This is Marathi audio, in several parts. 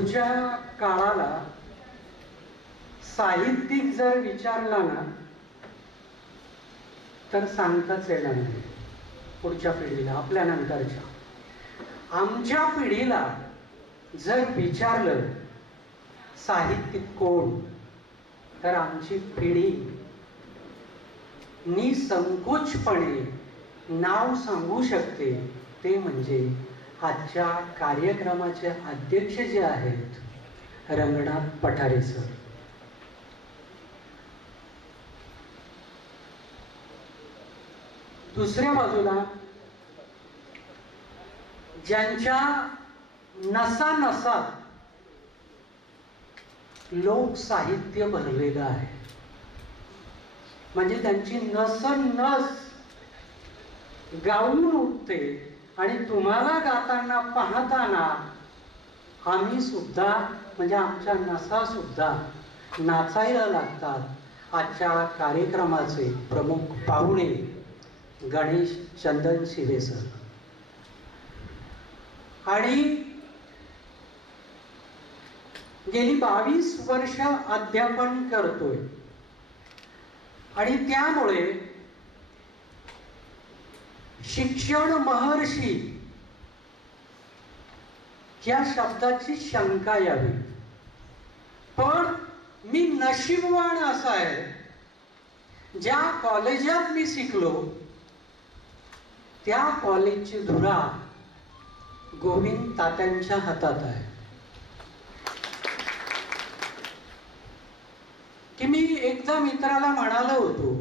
पुढच्या काळाला साहित्यिक जर विचारला ना तर सांगताच येणार नाही. पुढच्या पिढीला, आपल्या नंतरच्या आमच्या पिढीला जर विचारलं साहित्यिक कोण, तर आमची पिढी निसंकोचपणे नाव सांगू शकते. ते म्हणजे आजच्या कार्यक्रमाचे अध्यक्ष जे आहेत रंगनाथ पठारे सर. दुसऱ्या बाजूला ज्यांच्या नसा नसात लोकसाहित्य भरलेलं आहे, म्हणजे त्यांची नस नस गाऊन उठते आणि तुम्हाला गाताना पाहताना आम्ही सुद्धा, म्हणजे आमच्या नसा सुद्धा नाचायला लागतात. आजच्या कार्यक्रमाचे प्रमुख पाहुणे गणेश चंदन शिवे सर. आणि गेली 22 वर्ष अध्यापन करतोय आणि त्यामुळे शिक्षण महर्षी या शब्दाची शंका यावी. पण मी नशीबवान असा आहे, ज्या कॉलेजात मी शिकलो त्या कॉलेजची धुरा गोविंद तात्यांच्या हातात आहे. की मी एकदा मित्राला म्हणालो होतो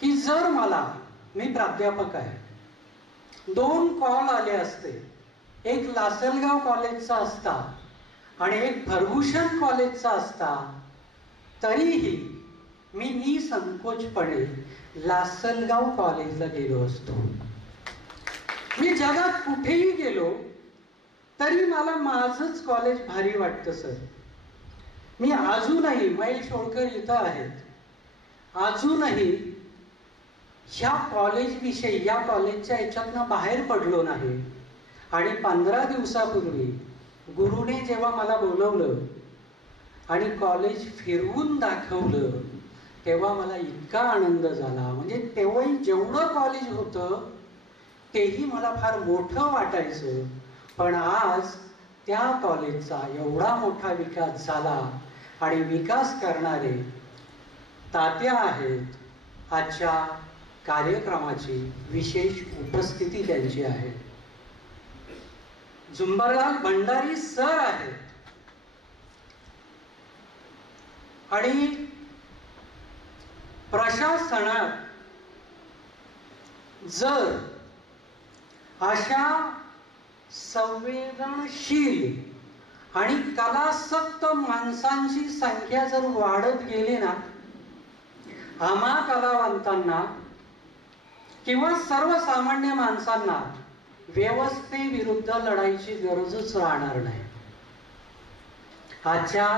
की जर मला, मी प्राध्यापक आहे, 2 कॉल आले असते, एक लासलगाव कॉलेजचा असता आणि एक फर्गुसन कॉलेजचा असता, तरीही मी निसंकोचपणे लासलगाव कॉलेजला गेलो असतो. मी जगात कुठेही गेलो तरी मला माझंच कॉलेज भारी वाटतं सर. मी अजूनही, महेश होळकर इथं आहेत, अजूनही ह्या कॉलेजविषयी, या कॉलेजच्या याच्यातनं बाहेर पडलो नाही. आणि 15 दिवसापूर्वी गुरुने जेव्हा मला बोलवलं आणि कॉलेज फिरवून दाखवलं तेव्हा मला इतका आनंद झाला. म्हणजे तेव्हाही जेवढं कॉलेज होतं तेही मला फार मोठं वाटायचं. पण आज त्या कॉलेजचा एवढा मोठा विकास झाला आणि विकास करणारे तात्या आहेत. आजच्या कार्यक्रमाची विशेष उपस्थिती त्यांची आहे. झुंबरलाल भंडारी सर आहेत. आणि प्रशासनात जर अशा संवेदनशील आणि कलासक्त माणसांची संख्या जर वाढत गेली ना, आम्हा कलावंतांना किंवा सर्वसामान्य माणसांना व्यवस्थेविरुद्ध लढाईची गरजच राहणार नाही. आजच्या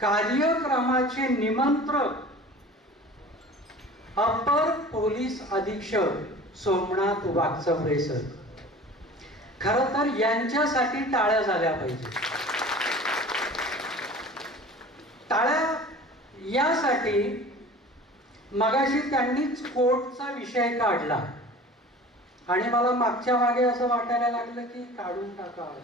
कार्यक्रमाचे निमंत्रक अप्पर पोलीस अधीक्षक सोमनाथ वाकचौरे सर. खरं तर यांच्यासाठी टाळ्या झाल्या पाहिजे. टाळ्या यासाठी मगाशी त्यांनीच कोर्टचा विषय काढला आणि मला मागच्या मागे असं वाटायला लागलं की काढून टाकावं.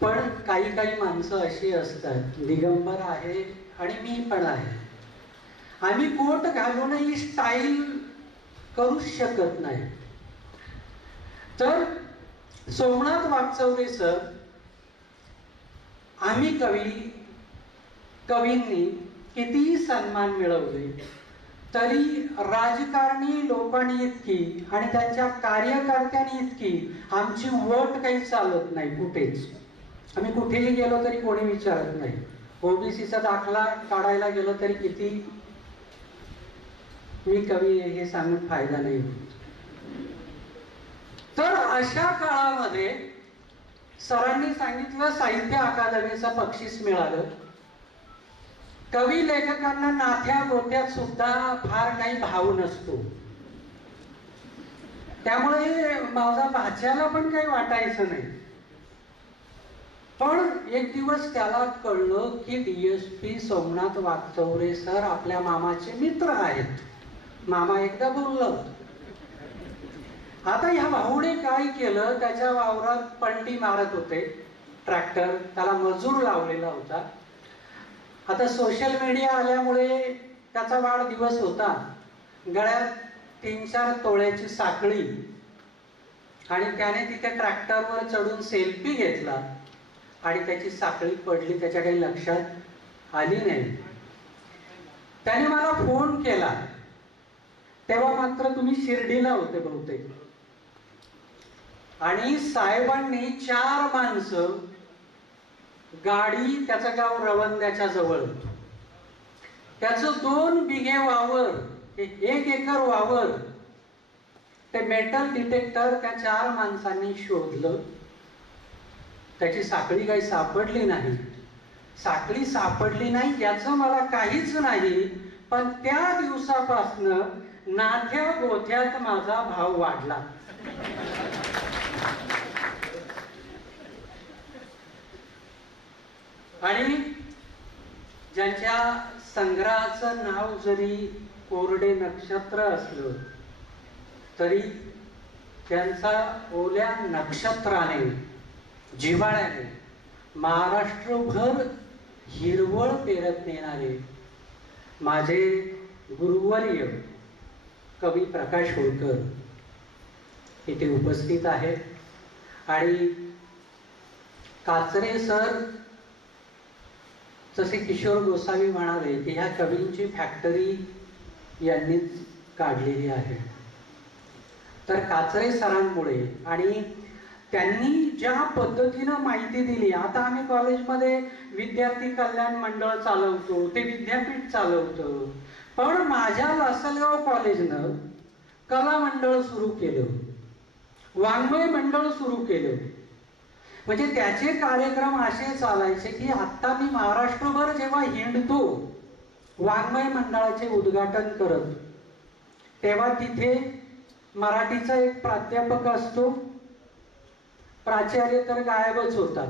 पण काही काही माणसं अशी असतात, दिगंबर आहे आणि मी पण आहे, आम्ही कोट घालूनही स्टाईल करूच शकत नाही. तर सोमनाथ वाकचौरे सर, आम्ही कवींनी कितीही सन्मान मिळवले तरी राजकारणी लोकांनी इतकी आणि त्यांच्या कार्यकर्त्यांनी इतकी आमची वोट काही चालत नाही कुठेच. आम्ही कुठेही गेलो तरी कोणी विचारत नाही. ओबीसीचा दाखला काढायला गेलो तरी किती मी कवी हे सांगून फायदा नाही. तर अशा काळामध्ये सरांनी सांगितलं साहित्य अकादमीचं बक्षीस मिळालं. कवी लेखकांना नाथ्या गोत्यात सुद्धा फार काही भाव नसतो. त्यामुळे माझा भाच्याला पण काही वाटायचं नाही. पण एक दिवस त्याला कळलं की DSP सोमनाथ वागचौरे सर आपल्या मामाचे मित्र आहेत. मामा एकदा बोलला होता. आता ह्या भाऊने काय केलं, त्याच्या वावरात पलटी मारत होते ट्रॅक्टर, त्याला मजूर लावलेला होता. आता सोशल मीडिया आल्यामुळे त्याचा वाढदिवस होता. गळ्यात 3-4 तोळ्याची साखळी आणि त्याने तिथे ट्रॅक्टरवर चढून सेल्फी घेतला आणि त्याची साखळी पडली, त्याच्या काही लक्षात आली नाही. त्याने मला फोन केला. तेव्हा मात्र तुम्ही शिर्डीला होते बहुतेक. आणि साहेबांनी 4 माणसं, गाडी, त्याचं गाव रवंद्याच्या जवळ, त्याचं 2 बिघे वावर, 1 एकर वावर, ते मेटल डिटेक्टर त्या 4 माणसांनी शोधलं. त्याची साखळी काही सापडली नाही. साखळी सापडली नाही याचं मला काहीच नाही, पण त्या दिवसापासनं नाथ्या गोथ्यात माझा भाव वाढला. आणि ज्यांच्या संग्रहाचं नाव जरी कोरडे नक्षत्र असलं तरी त्यांचा ओल्या नक्षत्राने, जिव्हाळ्याने महाराष्ट्रभर हिरवळ पेरत नेणारे माझे गुरुवर्य कवी प्रकाश होळकर इथे उपस्थित आहेत. आणि काचरे सर, जसे किशोर गोसावी म्हणाले की ह्या कवींची फॅक्टरी यांनीच काढलेली आहे. तर काचरे सरांमुळे आणि त्यांनी ज्या पद्धतीनं माहिती दिली, आता आम्ही कॉलेजमध्ये विद्यार्थी कल्याण मंडळ चालवतो, ते विद्यापीठ चालवतो, पण माझ्या लासलगाव कॉलेजनं कला मंडळ सुरू केलं, वाङ्मय मंडळ सुरू केलं. म्हणजे त्याचे कार्यक्रम असे चालायचे की आता मी महाराष्ट्रभर जेव्हा हिंडतो वाङ्मय मंडळाचे उद्घाटन करत, तेव्हा तिथे मराठीचा एक प्राध्यापक असतो, प्राचार्य तर गायबच होतात.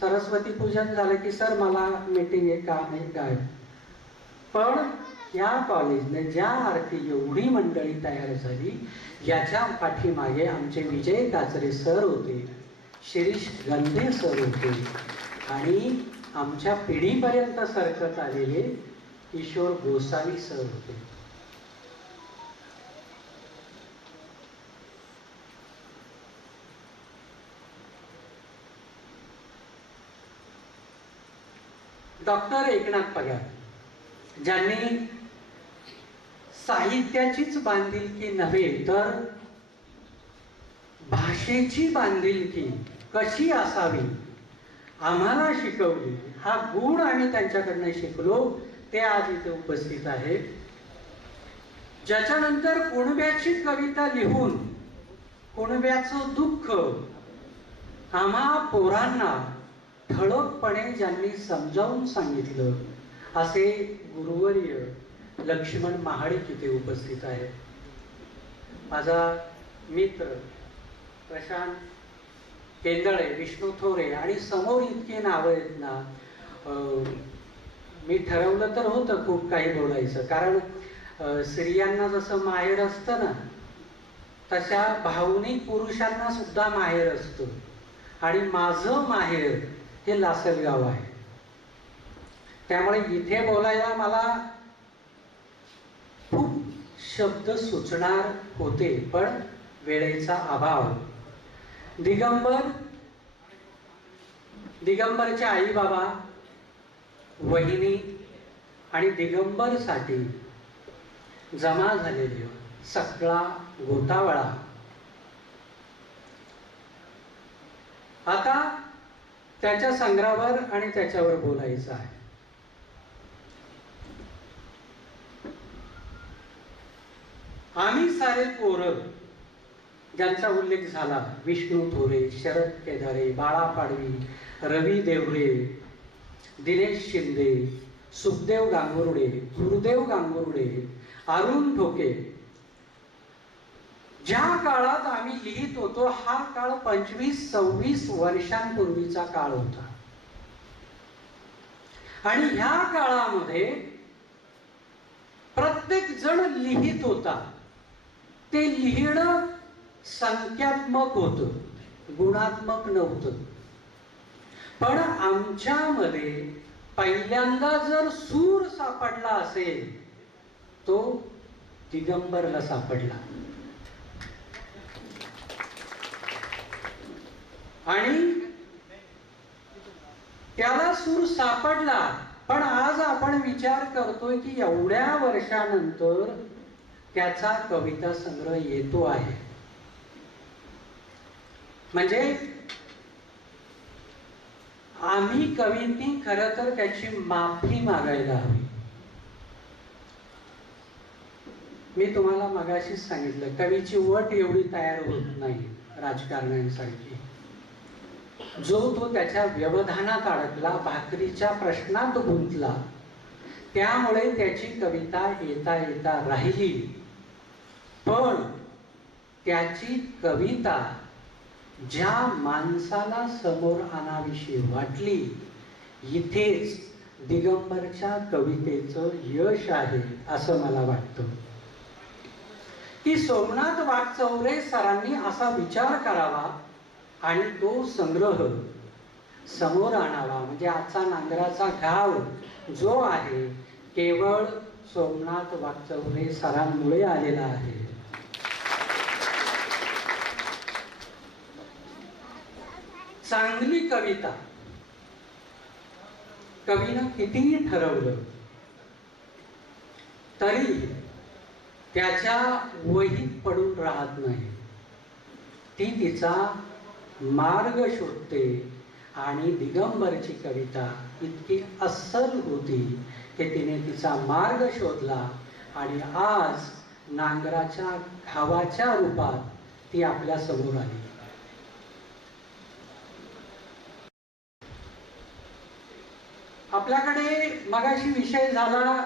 सरस्वती पूजन झालं की सर मला मीटिंग आहे, काम आहे, गायब. पण या कॉलेजने ज्या अर्थी एवढी मंडळी तयार झाली, याच्या पाठीमागे आमचे विजय काचरे सर होते, शिरीष गंधे सर होते आणि आमच्या पिढीपर्यंत सरकत आलेले किशोर गोसावी सर होते. डॉक्टर एकनाथ पगार, ज्यांनी साहित्याचीच बांधिलकी नव्हे तर भाषेची बांधिलकी कशी असावी आम्हाला शिकवली, हा गुण आम्ही त्यांच्याकडनं शिकलो. ते आज इथे उपस्थित आहेत. ज्याच्यानंतर कुणब्याची कविता लिहून कुणब्याचं दुःख आम्हा पोरांना ठळकपणे ज्यांनी समजावून सांगितलं, असे गुरुवर्य लक्ष्मण महाडिक इथे उपस्थित आहे. माझा मित्र प्रशांत केंदळे, विष्णू थोरे आणि समोर इतकी नावं आहेत ना, मी ठरवलं तर होतं खूप काही बोलायचं. कारण स्त्रियांना जसं माहेर असतं ना, तशा भावनिक पुरुषांना सुद्धा माहेर असतं. आणि माझं माहेर हे लासलगाव आहे. त्यामुळे इथे बोलायला मला खूप शब्द सुचणार होते, पण वेळेचा अभाव. दिगंबरच्या आई बाबा, वहिनी आणि दिगंबरसाठी जमा झालेले सगळा गोतावळा आता त्याच्या संग्रहावर आणि त्याच्यावर बोलायचं आहे. आम्ही सारे पोरं ज्यांचा उल्लेख झाला, विष्णू थोरे, शरद केदारे, बाळा पाडवी, रवी देवरे, दिनेश शिंदे, सुखदेव गांगुर्डे, गुरुदेव गांगुर्डे, अरुण ठोके, ज्या काळात आम्ही लिहित होतो हा काळ 25-26 वर्षांपूर्वीचा काळ होता. आणि ह्या काळामध्ये प्रत्येक जण लिहित होता. ते लिहिणं संख्यात्मक होतं, गुणात्मक नव्हतं. पण आमच्यामध्ये पहिल्यांदा जर सूर सापडला असेल तो दिगंबरला सापडला. आणि त्याला सूर सापडला. पण आज आपण विचार करतोय की एवढ्या वर्षानंतर त्याचा कविता संग्रह येतो आहे. म्हणजे आम्ही कवींनी खरं तर त्याची माफी मागायला हवी. मी तुम्हाला मगाशीच सांगितलं, कवीची वट एवढी तयार होत नाही राजकारण्यांसारखी. जो तो त्याच्या व्यवधानात अडकला, भाकरीच्या प्रश्नात गुंतला, त्यामुळे त्याची कविता येता येता राहिली. पण त्याची कविता ज्या माणसाला समोर आणावीशी वाटली, इथेच दिगंबरच्या कवितेचं यश आहे असं मला वाटतं. की सोमनाथ वाकचौरे सरांनी असा विचार करावा आणि तो संग्रह समोर आणावा. म्हणजे आजचा नांगराचा घाव जो आहे केवळ सोमनाथ वाकचौरे सरांमुळे आलेला आहे. चांगली कविता कवीनं कितीही ठरवलं तरी त्याच्या वहीत पडून राहत नाही. ती तिचा मार्ग शोधते. आणि दिगंबरची कविता इतकी अस्सल होती की तिने तिचा मार्ग शोधला आणि आज नांगराच्या घावाच्या रूपात ती आपल्या समोर आली. आपल्याकडे मगाशी विषय झाला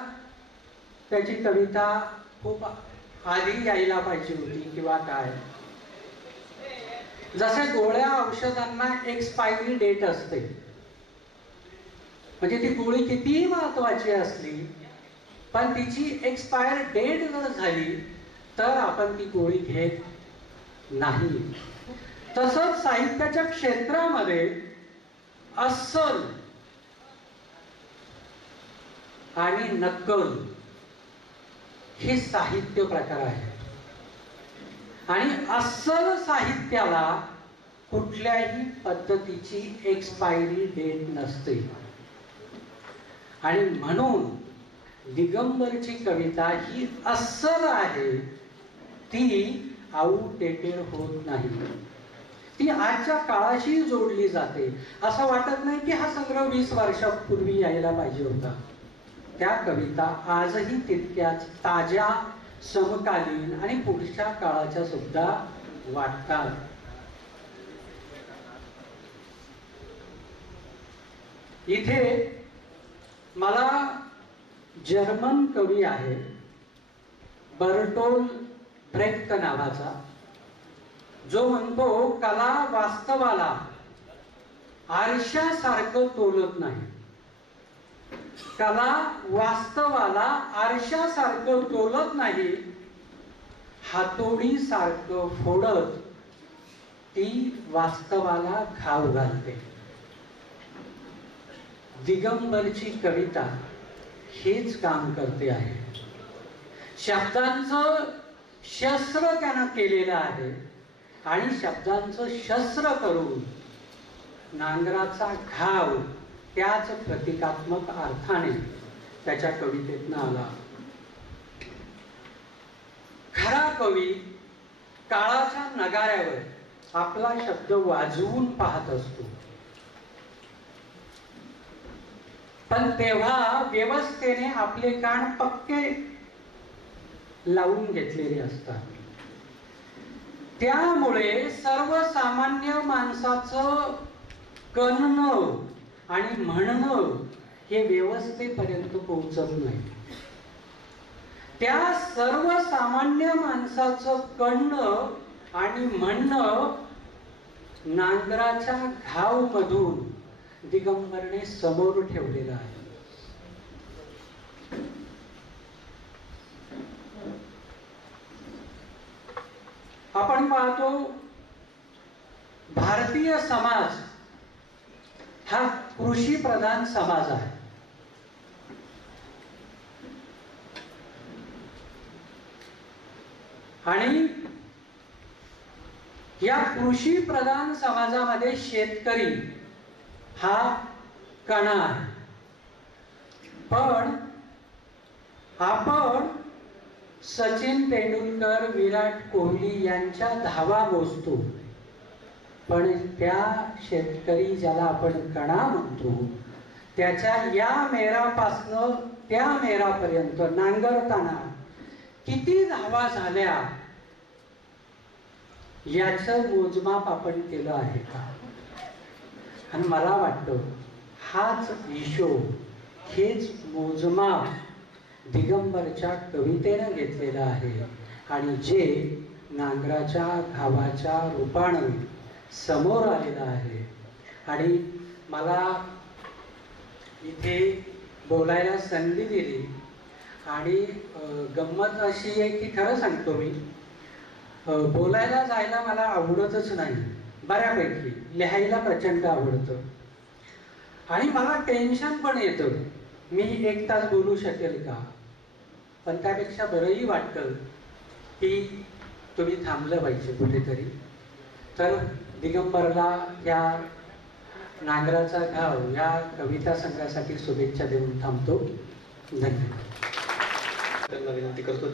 त्याची कविता खूप आधी यायला पाहिजे होती किंवा काय. जसे गोळ्या औषधांना एक्सपायरी डेट असते, म्हणजे ती गोळी कितीही महत्वाची असली पण तिची एक्सपायर डेट जर झाली तर आपण ती गोळी घेत नाही. तसंच साहित्याच्या क्षेत्रामध्ये अस्सल आणि नक्कल हे साहित्य प्रकार आहेत. आणि अस्सल साहित्याला कुठल्याही पद्धतीची एक्सपायरी डेट नसते. आणि म्हणून दिगंबरची कविता ही अस्सल आहे, ती आउटडेटेड होत नाही. ती आजच्या काळाशी जोडली जाते. असं वाटत नाही की हा संग्रह 20 वर्षापूर्वी यायला पाहिजे होता. त्या कविता आजही तितक्याच ताज्या, समकालीन आणि पुढच्या काळाच्या सुद्धा वाटतात. इथे मला जर्मन कवी आहे बर्टोल ब्रेक्ट नावाचा, जो म्हणतो कला वास्तवाला आरशासारखं तोलत नाही. कला वास्तवाला आरशासारखं तोलत नाही, हातोडी सारखं फोडत ती वास्तवाला घाव घालते. दिगंबरची कविता हेच काम करते आहे. शब्दांचं शस्त्र त्यानं केलेलं आहे आणि शब्दांचं शस्त्र करून नांगराचा घाव त्याच प्रतिकात्मक अर्थाने त्याच्या कवितेतनं आला. खरा कवी काळाच्या नगाऱ्यावर आपला शब्द वाजवून पाहत असतो, पण तेव्हा व्यवस्थेने आपले कान पक्के लावून घेतलेले असतात. त्यामुळे सर्वसामान्य माणसाचं करणं आणि म्हणणं हे व्यवस्थेपर्यंत पोहोचत नाही. त्या सर्वसामान्य माणसाचं कणं आणि म्हणणं नांगराच्या घाव मधून दिगंबरने समोर ठेवलेलं आहे. आपण पाहतो भारतीय समाज हा कृषी प्रधान समाज आहे. आणि या कृषी प्रधान समाजामध्ये शेतकरी हा कणा आहे. पण आपण सचिन तेंडुलकर, विराट कोहली यांच्या धावा मोजतो, पण त्या शेतकरी ज्याला आपण कणा म्हणतो त्याच्या या मेरापासनं त्या मेरापर्यंत नांगरताना किती धावा झाल्या याचं मोजमाप आपण केलं आहे का? आणि मला वाटतं हाच हिशोब, हेच मोजमाप दिगंबरच्या कवितेनं घेतलेलं आहे आणि जे नांगराच्या घावाच्या रूपानं समोर आलेलं आहे. आणि मला इथे बोलायला संधी दिली आणि गंमत अशी आहे की खरं सांगतो मी, बोलायला जायला मला आवडतच नाही बऱ्यापैकी, लिहायला प्रचंड आवडतं आणि मला टेन्शन पण येतं मी 1 तास बोलू शकेल का. पण त्यापेक्षा बरंही वाटतं की तुम्ही थांबलं पाहिजे कुठेतरी. तर दिगंबरला या नांगराचा घाव या कविता संघासाठी शुभेच्छा देऊन थांबतो. धन्यवाद. विनंती करतो.